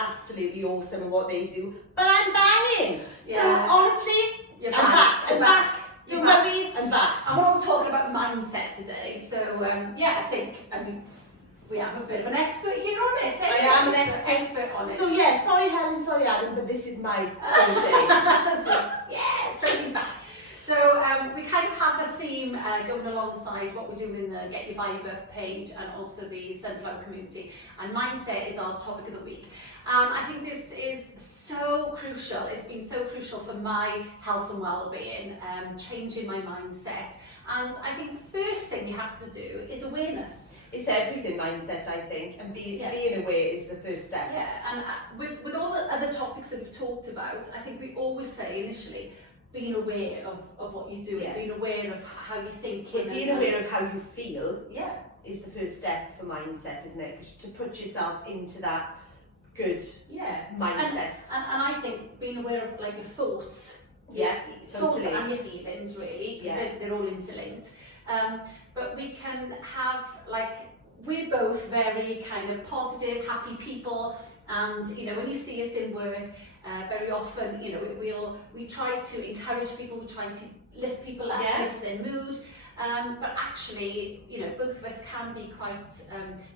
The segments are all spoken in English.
absolutely awesome at what they do, but I'm banging. Yeah. So honestly, You're I'm back. You're back. Don't worry, I'm back. And we're all talking about mindset today. So yeah, I mean, we have a bit of an expert here on it. I am an expert on it. So yeah, sorry Helen, sorry Adam, but this is my thing. So, yeah, Tracy's back. So we kind of have a theme going alongside what we're doing in the Get Your Vibe page and also the Sunflower community. And mindset is our topic of the week. I think this is so crucial. It's been so crucial for my health and well-being, changing my mindset. And I think the first thing you have to do is awareness. It's everything mindset, I think, and being aware is the first step. Yeah, and with all the other topics that we've talked about, I think we always say initially, being aware of what you're doing, being aware of how you're thinking. But being aware of how you feel is the first step for mindset, isn't it? To put yourself into that good mindset. And I think being aware of like your thoughts, totally. thoughts and your feelings really, because they're all interlinked. But we can have we're both very kind of positive, happy people, and you know when you see us in work, very often you know we try to encourage people, we try to lift people up, lift their mood. But actually, you know, both of us can be quite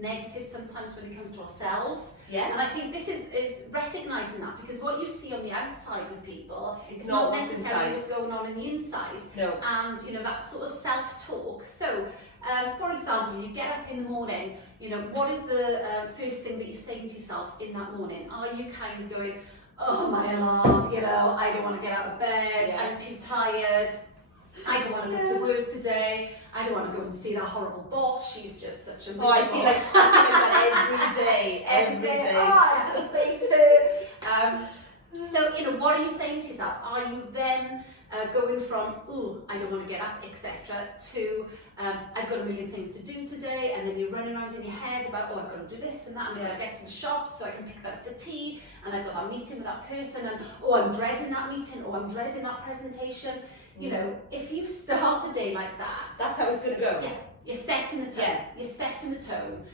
negative sometimes when it comes to ourselves. Yeah. And I think this is recognising that, because what you see on the outside with people it's is not necessarily what's going on in the inside. No. And, you know, that sort of self-talk. So, for example, you get up in the morning, you know, what is the first thing that you're saying to yourself in that morning? Are you kind of going, oh, my alarm, you know, I don't want to get out of bed, I'm too tired, I don't want to go to work today, I don't want to go and see that horrible boss, she's just such a miserable... Oh, I feel like that every day. Oh, I have to face her. So, you know, what are you saying to yourself? Are you then going from, ooh, I don't want to get up, etc., to I've got a million things to do today, and then you're running around in your head about, oh, I've got to do this and that, and I've got to get to the shops so I can pick that up for tea, and I've got that meeting with that person, and oh, I'm dreading that meeting, or I'm dreading that presentation. You know, if you start the day like that, that's how it's going to go. Yeah, you're setting the tone. Yeah. You're setting the tone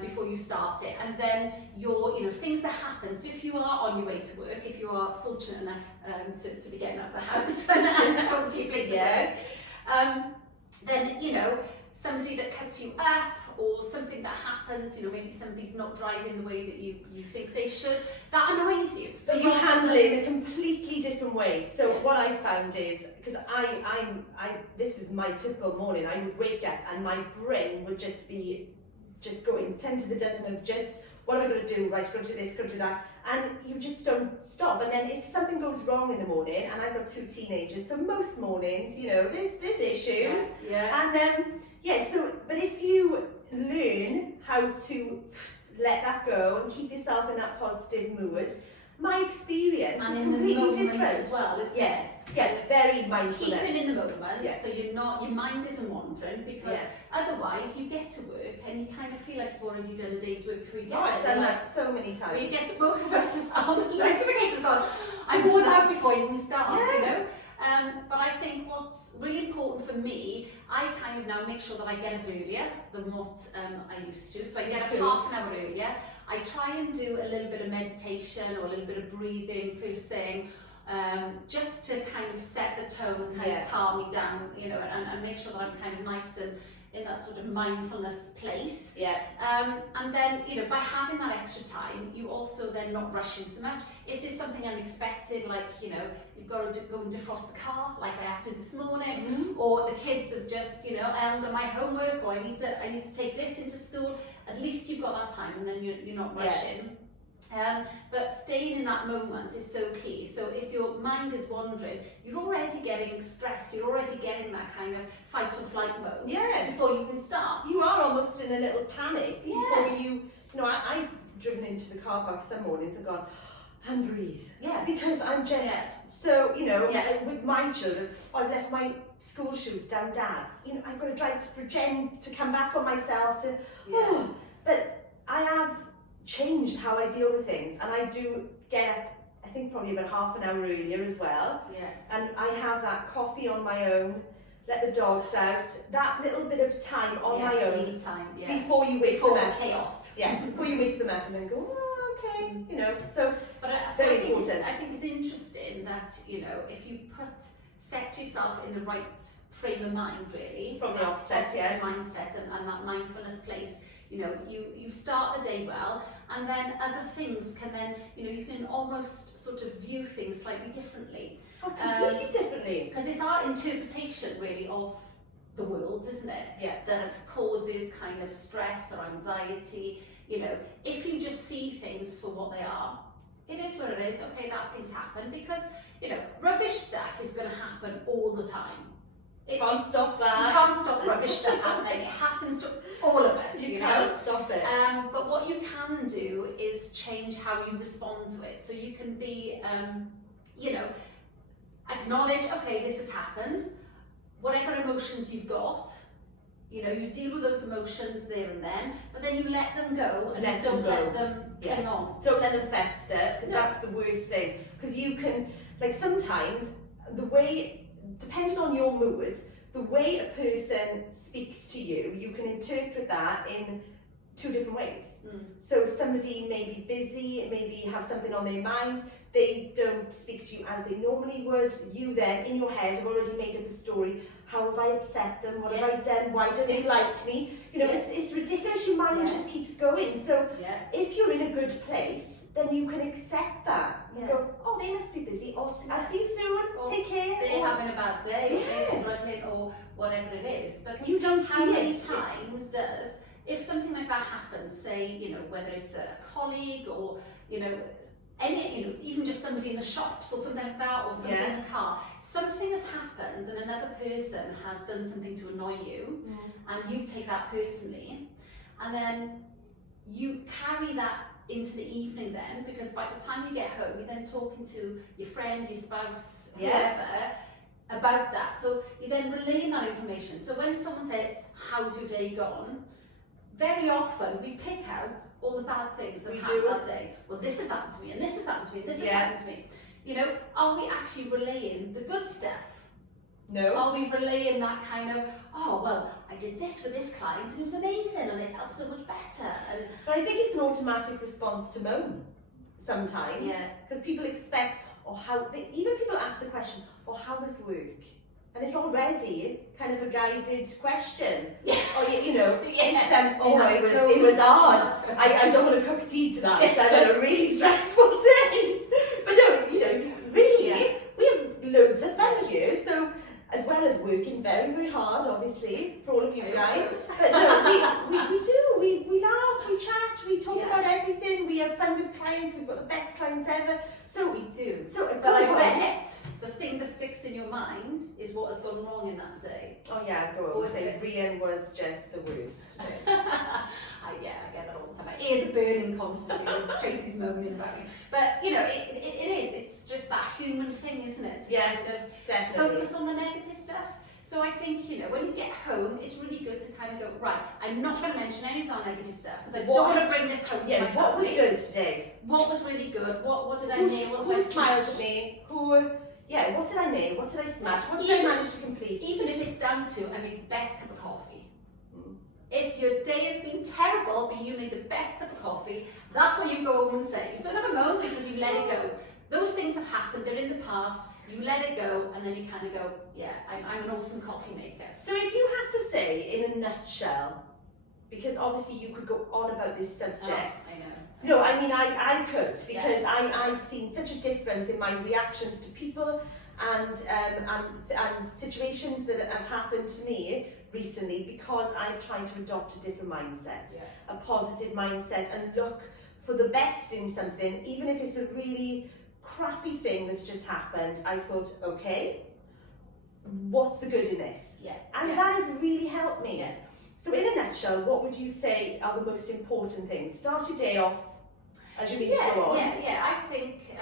before you start it, and then you know, things that happen. So if you are on your way to work, if you are fortunate enough to be getting out of the house and going to your place of work, then you know, somebody that cuts you up, or something that happens, you know, maybe somebody's not driving the way that you think they should, that annoys you. So you handle it in a completely different way. So what I found is, because this is my typical morning, I would wake up and my brain would just going 10 to the dozen of just, what am I going to do? Right, going to do this, going to do that. And you just don't stop. And then if something goes wrong in the morning, and I've got 2 teenagers, so most mornings, you know, there's issues. Yeah. And so, but if you learn how to let that go and keep yourself in that positive mood, my experience and is in completely the moment different as well, isn't it? Yes, very mindfulness. Keeping in the moment, so you're not, your mind isn't wandering, because otherwise you get to work and you kind of feel like you've already done a day's work before you get there. I've done that so many times. Well, you get to, both of us have on loads of occasions gone, I'm worn out before you even start, you know. But I think what's really important for me, I kind of now make sure that I get up earlier than what I used to. So I get up half an hour earlier. I try and do a little bit of meditation or a little bit of breathing first thing, just to kind of set the tone and kind of calm me down, you know, and make sure that I'm kind of nice and in that sort of mindfulness place. And then, you know, by having that extra time, you also then not rushing so much. If there's something unexpected, like, you know, you've got to go and defrost the car, like I had to this morning, or the kids have just, you know, I haven't done my homework, or I need to take this into school, at least you've got that time, and then you're not rushing. But staying in that moment is so key. So if your mind is wandering, you're already getting stressed, you're already getting that kind of fight or flight mode before you can start. You are almost in a little panic before you know, I've driven into the car park some mornings and gone, and breathe. Because I'm just so, you know, with my children, I've left my school shoes down Dad's. You know, I've got to drive to Bridgend to come back on myself to, but I have changed how I deal with things, and I do get up, I think probably about half an hour earlier as well, and I have that coffee on my own, let the dogs out, that little bit of time on my own time, before you wake them up. Chaos. Before you wake them up and then go, oh, okay, you know, know, so very important. I think it's interesting that, you know, if you set yourself in the right frame of mind, really, from the offset, mindset and that mindfulness place, you know, you start the day well, and then other things can then, you know, you can almost sort of view things slightly differently. Oh, completely differently. Because it's our interpretation, really, of the world, isn't it? Yeah. That causes kind of stress or anxiety. You know, if you just see things for what they are, it is what it is. Okay, that thing's happened, because, you know, rubbish stuff is going to happen all the time. Can't stop that. You can't stop rubbish stuff happening. It happens to all of us, you know. Can't stop it. But what you can do is change how you respond to it. So you can be, you know, acknowledge, okay, this has happened. Whatever emotions you've got, you know, you deal with those emotions there and then, but then you let them go and don't let them cling on. Don't let them fester, because that's the worst thing. Because you can, like, sometimes the way, depending on your mood, the way a person speaks to you, you can interpret that in two different ways. So somebody may be busy, maybe have something on their mind, they don't speak to you as they normally would. You then, in your head, have already made up a story. How have I upset them? What have I done? Why don't they like me? You know, it's ridiculous. Your mind just keeps going. So if you're in a good place, then you can accept that. You go, oh, they must be busy. Or I'll see you soon. Or take care. They're having a bad day, or they're struggling, or whatever it is. But you don't how feel many it. times does, if something like that happens, say, you know, whether it's a colleague or, you know, even just somebody in the shops or something like that, or somebody in the car, something has happened and another person has done something to annoy you, and you take that personally, and then you carry that into the evening then, because by the time you get home, you're then talking to your friend, your spouse, whoever, about that. So you then relay that information. So when someone says, how's your day gone? Very often we pick out all the bad things that happened that day. Well, this has happened to me, and this has happened to me, and this has happened to me. You know, are we actually relaying the good stuff? No. Are we relaying that kind of, oh, well, I did this for this client and it was amazing and they felt so much better? But I think it's an automatic response to moan sometimes. Because people expect, even people ask the question, how was work? And it's already kind of a guided question. Or, you know, it was hard. I don't want to cook tea tonight. I've had a really stressful day. But no, you know, really, we have loads of fun here. So, as well as working very, very hard, obviously, for all of you guys. But no, we laugh, we chat, we talk about everything, we have fun with clients, we've got the best clients ever. So we do. So, but I bet the thing that sticks in your mind is what has gone wrong in that day. Oh yeah, go on. Say Rhian was just the worst. I get that all the time. My ears are burning constantly with Tracy's moaning about me. But you know, it is. It's just that human thing, isn't it? To kind of definitely. Focus on the negative stuff. So I think, you know, when you get home, it's really good to kind of go, right, I'm not going to mention any of that negative stuff, because I don't want to bring this home to my family. What was good today? What was really good? What did I nail? Who smiled at me? What did I nail? What did I smash? What did I manage to complete? Even if it's down to, I made the best cup of coffee. If your day has been terrible, but you made the best cup of coffee, that's what you go home and say. You don't have a moan because you let it go. Those things have happened, they're in the past, you let it go, and then you kind of go, I'm an awesome coffee maker. So if you had to say, in a nutshell, because obviously you could go on about this subject. Oh, I know. No, I mean, I could, because I've seen such a difference in my reactions to people and situations that have happened to me recently, because I've tried to adopt a different mindset, a positive mindset, and look for the best in something, even if it's a really crappy thing that's just happened. I thought, okay, what's the good in this? And that has really helped me. So in a nutshell, what would you say are the most important things? Start your day off as you need to go on. I think,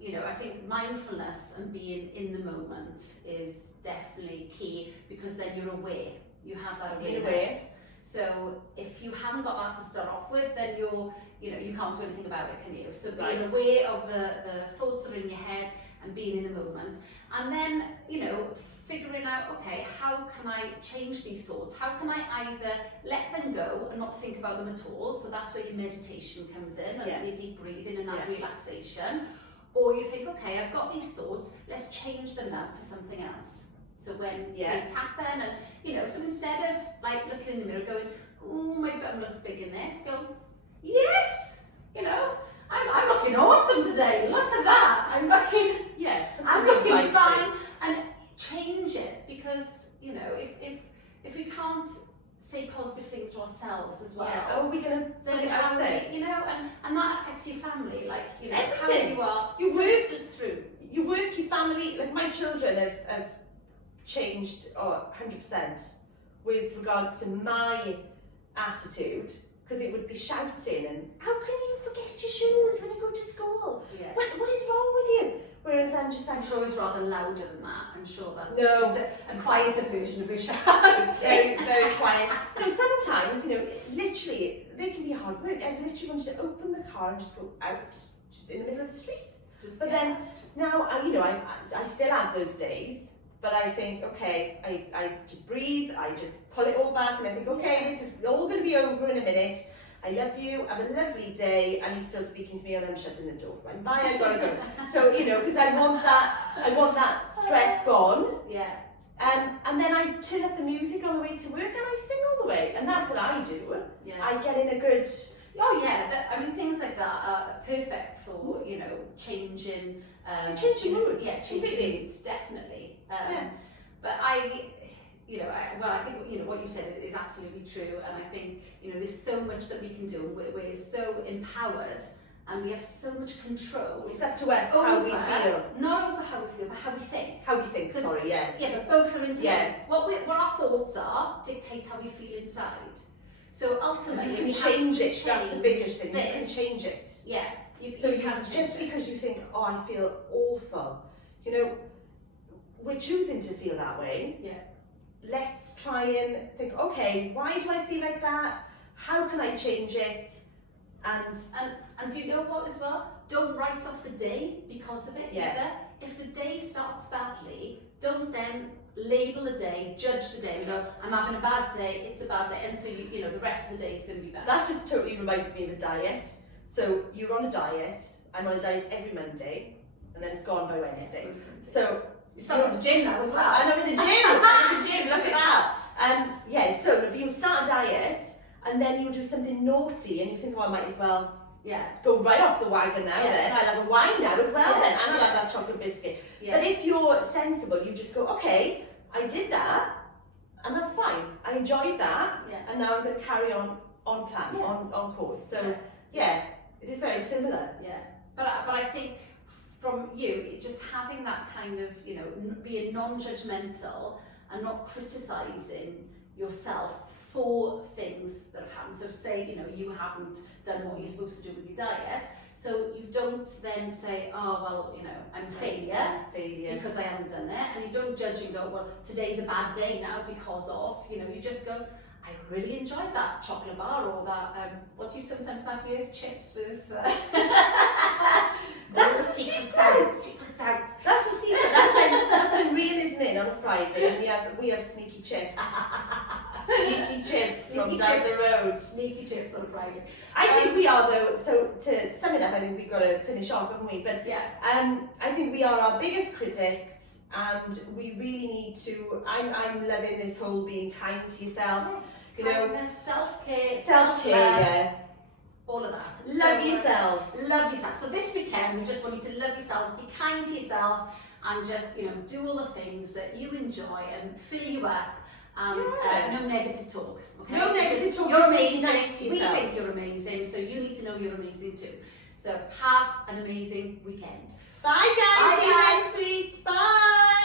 you know, I think mindfulness and being in the moment is definitely key, because then you're aware. You have that awareness. So if you haven't got that to start off with, then you can't do anything about it, can you? So being aware of the thoughts that are in your head, and being in the moment. And then, you know, figuring out, okay, how can I change these thoughts? How can I either let them go and not think about them at all? So that's where your meditation comes in, and your deep breathing and that relaxation. Or you think, okay, I've got these thoughts, let's change them now to something else. So when things happen, and you know, so instead of like looking in the mirror going, oh, my bum looks big in this, go, yes, you know, I'm looking awesome today, look at that, I'm looking fine, and change it, because, you know, if we can't say positive things to ourselves as well, how are we going to put it out there? You know, and that affects your family, like, you know, everything. How you are, your work is through. Your work, your family, like my children have changed 100% with regards to my attitude, because it would be shouting and how can you forget your shoes when you go to school? What is wrong with you? Whereas I'm just like, I'm sure it's rather louder than that. I'm sure that's no. just a quieter version of your shout. Very, very quiet. You know, sometimes, you know, literally, they can be hard work. I literally want you to open the car and just go out, just in the middle of the street. But then, now, I still have those days, but I think, okay, I just breathe, I just pull it all back, and I think, okay, this is all going to be over in a minute. I love you, have a lovely day, and he's still speaking to me, and I'm shutting the door. Right, bye, I've got to go. So, you know, because I want that stress gone. Yeah. And then I turn up the music on the way to work, and I sing all the way, and that's what I do. Yeah. I get in a good... Oh yeah, I mean, things like that are perfect for, you know, changing... changing mood. Yeah, changing mood, definitely. But I think, you know, what you said is absolutely true, and I think, you know, there's so much that we can do, and we're so empowered, and we have so much control. It's up to us how we feel. Not over how we feel, but how we think. How we think, sorry, yeah. Yeah, but both are interlinked. Yeah. What our thoughts are dictates how we feel inside. So ultimately, you can change it. That's the biggest thing. You can change it. Yeah. Just because you think, oh, I feel awful, you know, we're choosing to feel that way. Yeah. Let's try and think, okay, why do I feel like that? How can I change it? And do you know what as well? Don't write off the day because of it either. If the day starts badly, don't then label the day, judge the day, and go, I'm having a bad day, it's a bad day, and so you know the rest of the day is going to be bad. That just totally reminded me of a diet. So you're on a diet, I'm on a diet every Monday, and then it's gone by Wednesday. So you start at the gym now as well. And I'm in the gym, look at that. So you'll start a diet, and then you'll do something naughty, and you think, oh, I might as well go right off the wagon now then. I'll have a wine now as well then, and I'll have that chocolate biscuit. But if you're sensible, you just go, okay, I did that, and that's fine. I enjoyed that, and now I'm going to carry on plan, on course. So, it is very similar. Yeah, but I think from you, just having that kind of, you know, being non-judgmental and not criticising yourself for things that have happened. So say, you know, you haven't done what you're supposed to do with your diet, so you don't then say, oh, well, you know, I'm a failure because I haven't done it, and you don't judge and go, well, today's a bad day now because of, you know, you just go, I really enjoyed that chocolate bar, or that, what do you sometimes have your chips with? That's the secrets out. Secrets out. That's the secret. That's when Rhi isn't in on a Friday, and we have sneaky chips. Sneaky chips from down the road. Sneaky chips on a Friday. I think we are though. So to sum it up, I think we've got to finish off, haven't we? But I think we are our biggest critics. And we really need to. I'm loving this whole being kind to yourself. You know, self-care, all of that. Love yourself. So this weekend, we just want you to love yourselves, be kind to yourself, and just, you know, do all the things that you enjoy and fill you up. And no negative talk. Okay? No negative talk. You're amazing. Nice We think you're amazing, so you need to know you're amazing too. So have an amazing weekend. Bye guys. Bye, See you guys. next week. Bye.